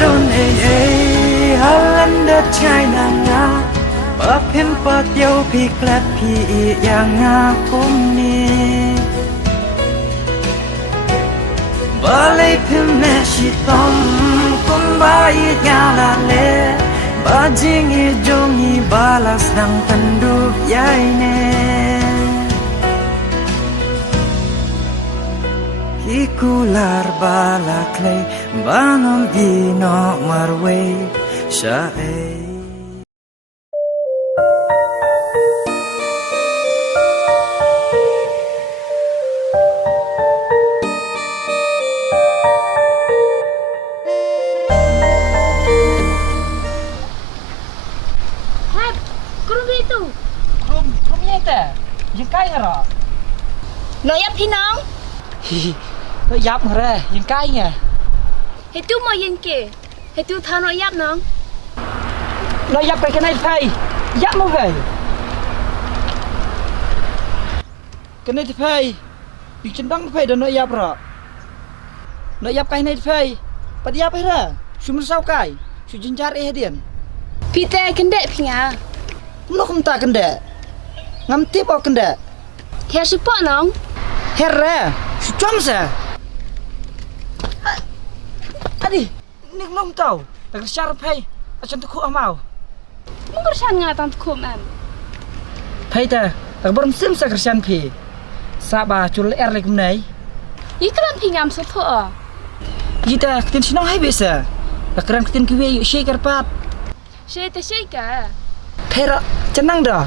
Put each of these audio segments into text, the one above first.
don't Halanda China nga Papim pat yo pi klat pi yang ngakum ni Balai pim me shi tom kum bai ngala le Bajing i jongi balas nang penduk yai ne Ikular balak le bangun ino marwe syaeยังใกล้เหรอ น้อยพี่น้อง nó dập mà raยังใกล้ไง ให้ตู้มายิงเก๋ให้ตู้ทานน้อยยับน้อง nó dậpไปcái này phải dập mà về cái này phải bị chân đắng phải nó dập rồi nó dập cái này phải bắt dập hết ra cuma sao cái cuma jenjar điện พี่แต่กันเดะพี่งา nó không ta cần để ngắm tiếp vào cần để เฮียสิปะน้อง hết ra chấm sa adi nik nom tau tak syar pai acan tu khu amau มึงก็ชันงาตามคุมแอม pai ta tak barum sim sa kersan pi saba chul er le kum nai ยี่กรันพี่งามสุดเถอะ yita ketin sinong hai bisa tak keran ketin kiwe yu she karpat เชยแต่เชยกะ pera cenang dah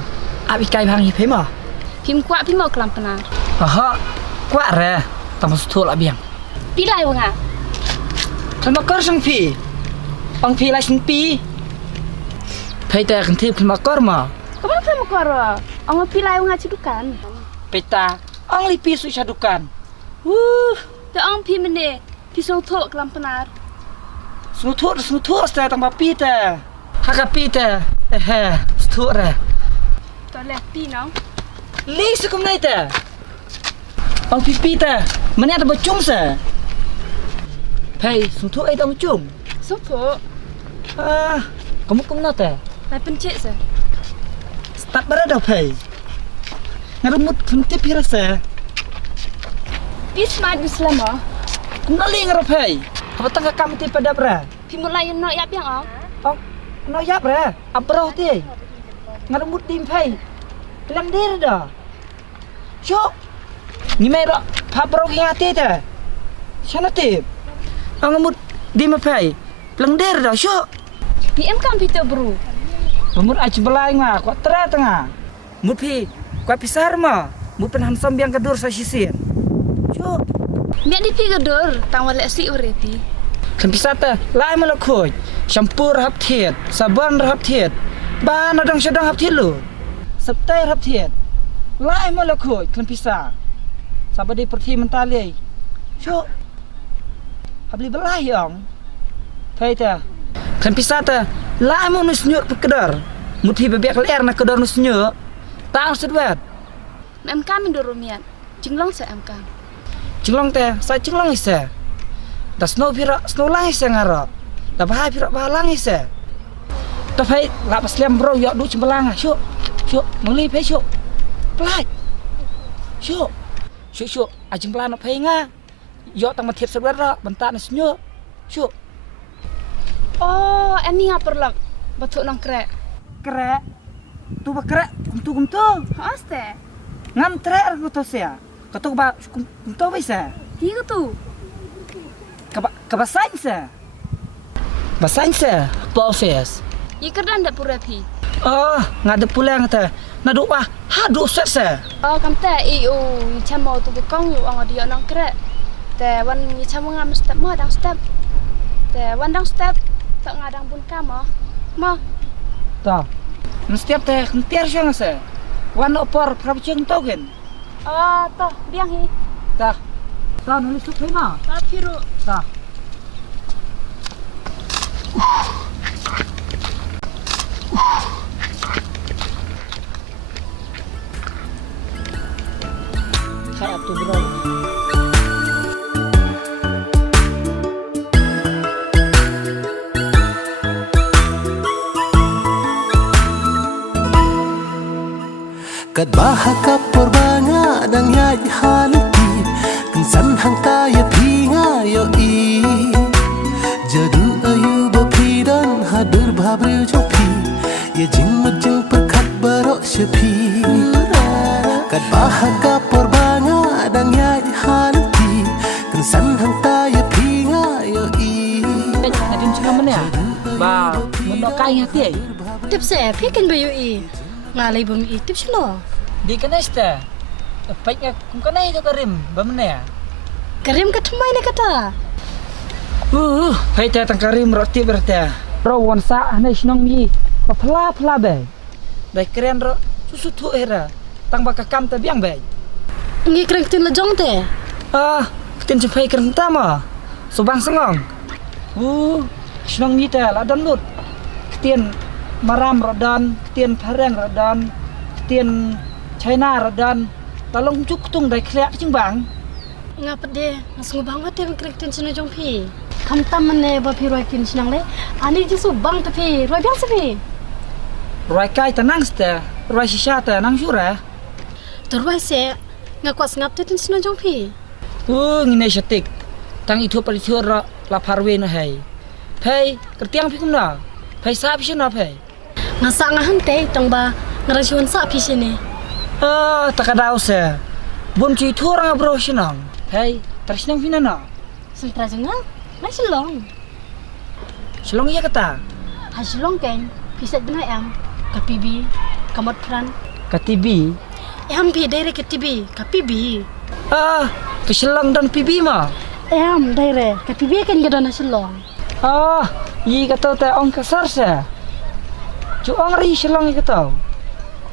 abi kai bang hi pai ma พิมพ์กว่าพี่หมอกลำปนา aha kwa ra tam sthol abiang พี่ไรวะงา Kelma kor sang pi ang pi lai sin pi pai ta kan thep kelma kor ma ก็ไม่ต้องมากรอเอามาพี่ไรวะงาชิดุกัน peta ang li pi su sadukan แต่อ้องพี่มันเนี่ยพี่ทรงโถกลำปนา Semua sta tang pi ta haka pi ta sthol ra ตอนแรกพี่น้อง li su kum nai ta ang pi ta mani ada bacung sa pai semua ai dong chung สุดโถ kamu kum na ta นายเป็นเจ๊ซะ start bara dah pai ngarumut kum te pi rasa พี่สมาร์ทบิสลามอ kum na li ngaro pai apa tang ka kam te pada bra พี่มุลายุนน้อยยับยังอ๋อ ông nói giáp ra abro ti ngar mut dim phai lang dir da cho ni me ro pha bro hi ate ta chana ti ang mut dim phai lang dir da cho พี่เอ็มกัมพี่เตอร์บรู mut ach belai nga ko tra tanga mut phi ko pisar ma mut pen hansam biang kadur sa sisin cho เมียดิพี่ก็เดินต่างวันละสิวเรปี kan pisar ta lai ma la khoi shampoo hap thiet saban hap thiet ba na dang sedang hap thiet lu septai hap thiet lai ma la khoi kan pisar sabadi perthi mentali cho habli belai ong thai ta kan pisar ta lai ma nus nyur pekedar muthi bebek ler na kedar nus nyur tang sedwat แอมกัมมันโดรเมียนจึงลองใส่แอมกัม jenglong ta sa jenglong isa da snow lang isa ngaro da bahai pira balang isa da phai la pas lem bro yo du chimbalang a shu noli phai shu plai shu a chimblan no phai nga yo tang ma thiep sabrat ro banta na snyo shu อ๋อแอมนี่งาperlu betul nang krek kre tu ba kre kum tu haste ngam tre ko to sia ka to ba kum to bisa tiga tu ka basain sa process ยี่กระดันเดปุระพี ngada pulang ta nadu wah hadu set sa อ๋อกำแต่อีอูยี่ชะมอตัวกองอยู่อ่างเดียวนางkrek แต่วันยี่ชะมงามสเต็ปมาดังสเต็ปแต่วันดังสเต็ปtak ngadang pun kamu ma ta setiap teh ntiar jang sa wan opor prab jeng togen toh biang hi ta nulis tu ma ta piru ta kayak tu bro kapor banga dang yai haluti Kinsan hang taya pinga yo i Jadu ayu bapi dan hadir babriu jopi Ye jing majing perkat barok sepi Kat kapor banga dang yai haluti Kinsan hang taya pinga yo i Nadin cuma mana? Ba, mundak kain hati. Tip saya pikin bayu i. Ngalai bumi i tip sino. Di kana sta. Paiknya kum kana itu karim, ba mana? Karim katumai ni kata. Hai ta tang karim roti berta. Ro wan sa na sinong mi. Pa pla be. Dai keren ro susu tu era. Tang ba kakam ta biang be. Ngi kreng tin la jong te. Tin pai keren tama. Subang sengong. Sinong mi ta la dan lut. Ketien maram rodan, ketien pareng rodan, ketien China rodan. Talong cuk tung dai klek cing bang. Ngapa de? Ngasngu banget ya kreng tin sino jong pi. Kam tam mane ba pi roi kin sinang le. Ani ji subang ta pi. Roi biang sepi. Roi kai tanang sta. Roi sisa ta nang sura. Terwai se ngakwas ngap tin sino jong pi. Ngine setik. Tang itu palitur la parwe na hai. Pai kertiang pi kumna. Pai sa pi sina pai. Ngasa ngahan te tong ba ngarasiwan sa pi sini. Takadau se. Bun ci tu orang bro sinang. Pai tersinang pina na. Sentra jenga. Nai silong. Silong iya kata. Ha silong ken. Pisat bina am. Kapibi. Kamot pran. Katibi. Am pi dere katibi. Kapibi. Keselang dan pibi ma. Am dere kapibi ken gado na silong. Yi kata te ong kasar se. Cu ong ri silong yi kata.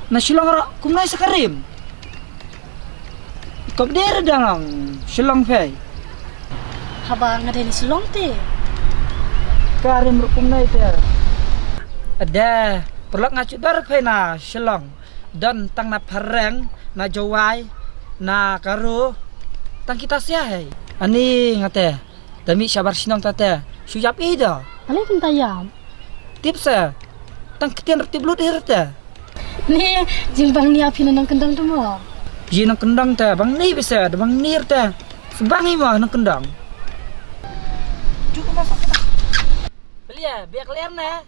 Na silong ra kumnai sakarim. Kop dere dangang silong pai. Haba ngade ni silong te. Karim ru kumnai te. Ada perlak ngacu dar pai na silong. Dan tang na pareng na jawai na karu tang kita sia hai. Ani ngate. Dami sabar sinong tate. Suyap ida. Ale kin tayam. Tipsa. Tang ketian roti blut irte. Ni jimbang ni api nang kendang tu mo. Ji nang kendang te bang ni bisa bang nir te. Sebangi mah nang kendang. Cukup masak. Belia biak ler na.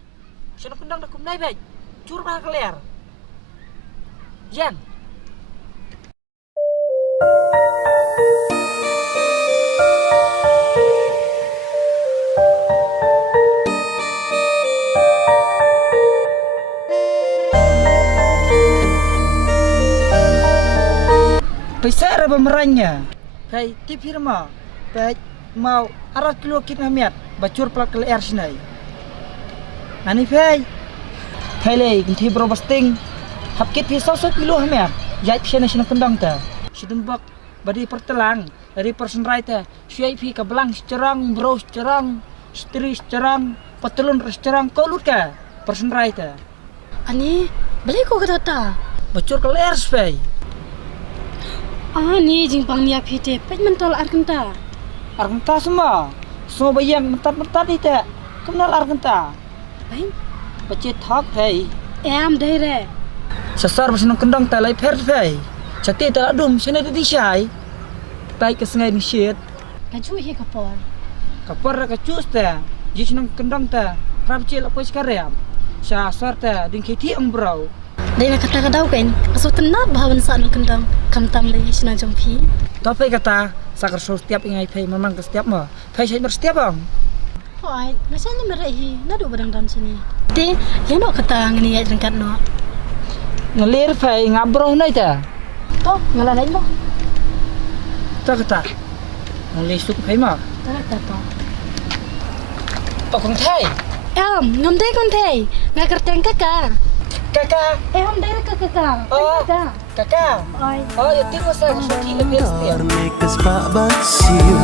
Sino kendang dak kumnai baik. Cur bah keler. Jan. Pesara pemerannya. Hai, tip firma. Baik mau arat kilo kit hamiat bacur plak ke air sinai. Ani fai. Hai le kinti bro basting. Hap kit pisau 1 kilo hamiat. Jait pisa na kendang ta. Sidembak badi pertelang dari person right ta. Syai pi ka belang secerang bro secerang. Stri secerang, patelun secerang kolut ka. Person right ta. Ani beli ko kata ta. Bacur ke air fai. Ni jimbang ni api te pet mental arkenta. Arkenta semua. Semua bayang mentat-mentat ni tak. Kenal arkenta. Bain. Bacit thok fai. Am dere. Sasar bersenang kendang tak lai per fai. Cati tak adum sini ada di syai. Baik ke sengai ni syit. Laju hi kapor. Kapar ra kacus ta. Ji senang kendang ta. Rap cil apa sekarang. Sasar ta ding kiti ang brau. Dai kata kadau kan. Aso tenat bahawan sa nang kendang. Kam tam lai sina jompi. Tapi kata sakar so setiap ingai fai memang ke setiap mah. Fai saya bersetiap bang. Hoi, nasa ni merehi. Nadu badang dam sini. Te, ya no kata ngani ya jengkat no. Ngalir fai ngabroh nai ta. To, ngalalai mo. Tak kata. Ngalir suk fai mah. Tak to. Oh kong thai. Ngam dai kon thai. Ngakerteng kakak. Kakak. Dai kakak. Kakak. Oi. Oh, ya tengok saya suci lebih setiap. Mekas pak baksiu